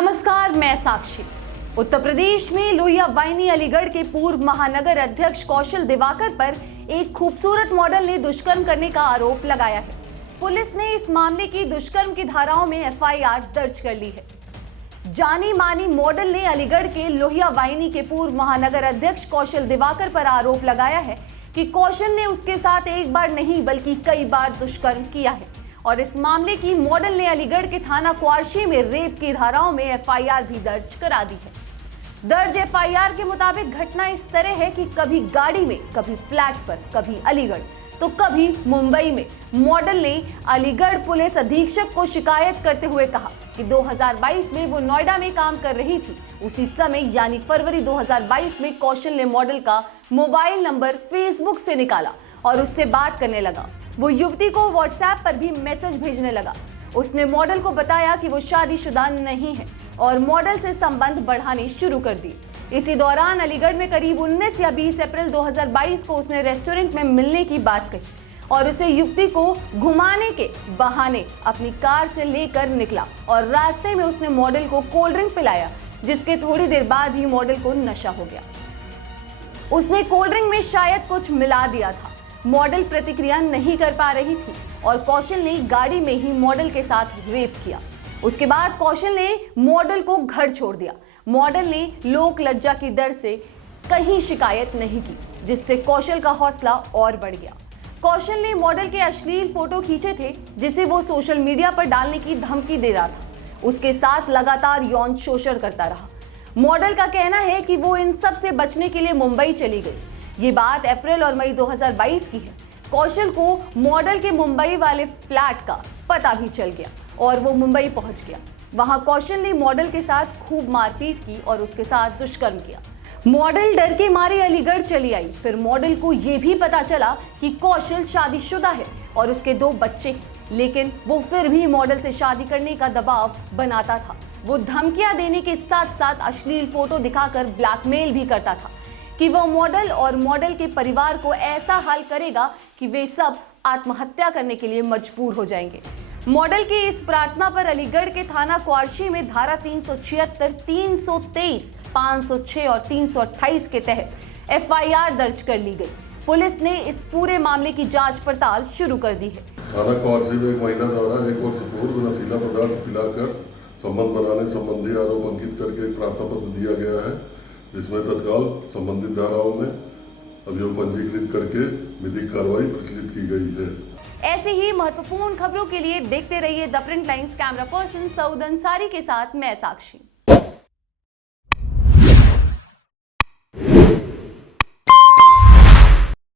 नमस्कार, मैं साक्षी। उत्तर प्रदेश में लोहिया वाहिनी अलीगढ़ के पूर्व महानगर अध्यक्ष कौशल दिवाकर पर एक खूबसूरत मॉडल ने दुष्कर्म करने का आरोप लगाया है। पुलिस ने इस मामले की दुष्कर्म की धाराओं में एफआईआर दर्ज कर ली है। जानी मानी मॉडल ने अलीगढ़ के लोहिया वाहिनी के पूर्व महानगर अध्यक्ष कौशल दिवाकर पर आरोप लगाया है कि कौशल ने उसके साथ एक बार नहीं बल्कि कई बार दुष्कर्म किया है और इस मामले की मॉडल ने अलीगढ़ के थाना क्वारशी में रेप की धाराओं में एफआईआर भी दर्ज करा दी है। दर्ज एफआईआर के मुताबिक घटना इस तरह है कि कभी गाड़ी में, कभी फ्लैट पर, कभी अलीगढ़ तो कभी मुंबई में मॉडल ने अलीगढ़ पुलिस अधीक्षक को शिकायत करते हुए कहा कि 2022 में वो नोएडा में काम कर रही थी। उसी समय यानी फरवरी 2022 में कौशल ने मॉडल का मोबाइल नंबर फेसबुक से निकाला और उससे बात करने लगा। वो युवती को व्हाट्सएप पर भी मैसेज भेजने लगा। उसने मॉडल को बताया कि वो शादीशुदा नहीं है और मॉडल से संबंध बढ़ाने शुरू कर दिए। इसी दौरान अलीगढ़ में करीब 19 या 20 अप्रैल 2022 को उसने रेस्टोरेंट में मिलने की बात कही और उसे युवती को घुमाने के बहाने अपनी कार से लेकर निकला और रास्ते में उसने मॉडल को कोल्ड ड्रिंक पिलाया, जिसके थोड़ी देर बाद ही मॉडल को नशा हो गया। उसने कोल्ड ड्रिंक में शायद कुछ मिला दिया था। मॉडल प्रतिक्रिया नहीं कर पा रही थी और कौशल ने गाड़ी में ही मॉडल के साथ रेप किया। उसके बाद कौशल ने मॉडल को घर छोड़ दिया। मॉडल ने लोक लज्जा की डर से कहीं शिकायत नहीं की, जिससे कौशल का हौसला और बढ़ गया। कौशल ने मॉडल के अश्लील फोटो खींचे थे, जिसे वो सोशल मीडिया पर डालने की धमकी दे रहा था। उसके साथ लगातार यौन शोषण करता रहा। मॉडल का कहना है कि वो इन सब से बचने के लिए मुंबई चली गई। ये बात अप्रैल और मई 2022 की है। कौशल को मॉडल के मुंबई वाले फ्लैट का पता भी चल गया और वो मुंबई पहुंच गया। वहां कौशल ने मॉडल के साथ खूब मारपीट की और उसके साथ दुष्कर्म किया। मॉडल डर के मारे अलीगढ़ चली आई। फिर मॉडल को ये भी पता चला कि कौशल शादीशुदा है और उसके 2 बच्चे हैं, लेकिन वो फिर भी मॉडल से शादी करने का दबाव बनाता था। वो धमकियां देने के साथ साथ अश्लील फोटो दिखाकर ब्लैकमेल भी करता था कि वो मॉडल और मॉडल के परिवार को ऐसा हाल करेगा कि वे सब आत्महत्या करने के लिए मजबूर हो जाएंगे। मॉडल की इस प्रार्थना पर अलीगढ़ के थाना क्वारशी में धारा 376, 323, 506 और 328 के तहत एफआईआर दर्ज कर ली गई। पुलिस ने इस पूरे मामले की जांच पड़ताल शुरू कर दी है। थाना क्वारशी में एक महिला द्वारा 1 वर्ष पूर्व नशीला पदार्थ पिलाकर संबंध बनाने संबंधी आरोप अंकित करके एक प्रार्थना पत्र दिया गया है, जिसमें तत्काल संबंधित धाराओं में अभियोग पंजीकृत करके विधिक कार्रवाई प्रचलित की गई है। ऐसी ही महत्वपूर्ण खबरों के लिए देखते रहिए the print lines. Camera person Saud Ansari के साथ मैं साक्षी।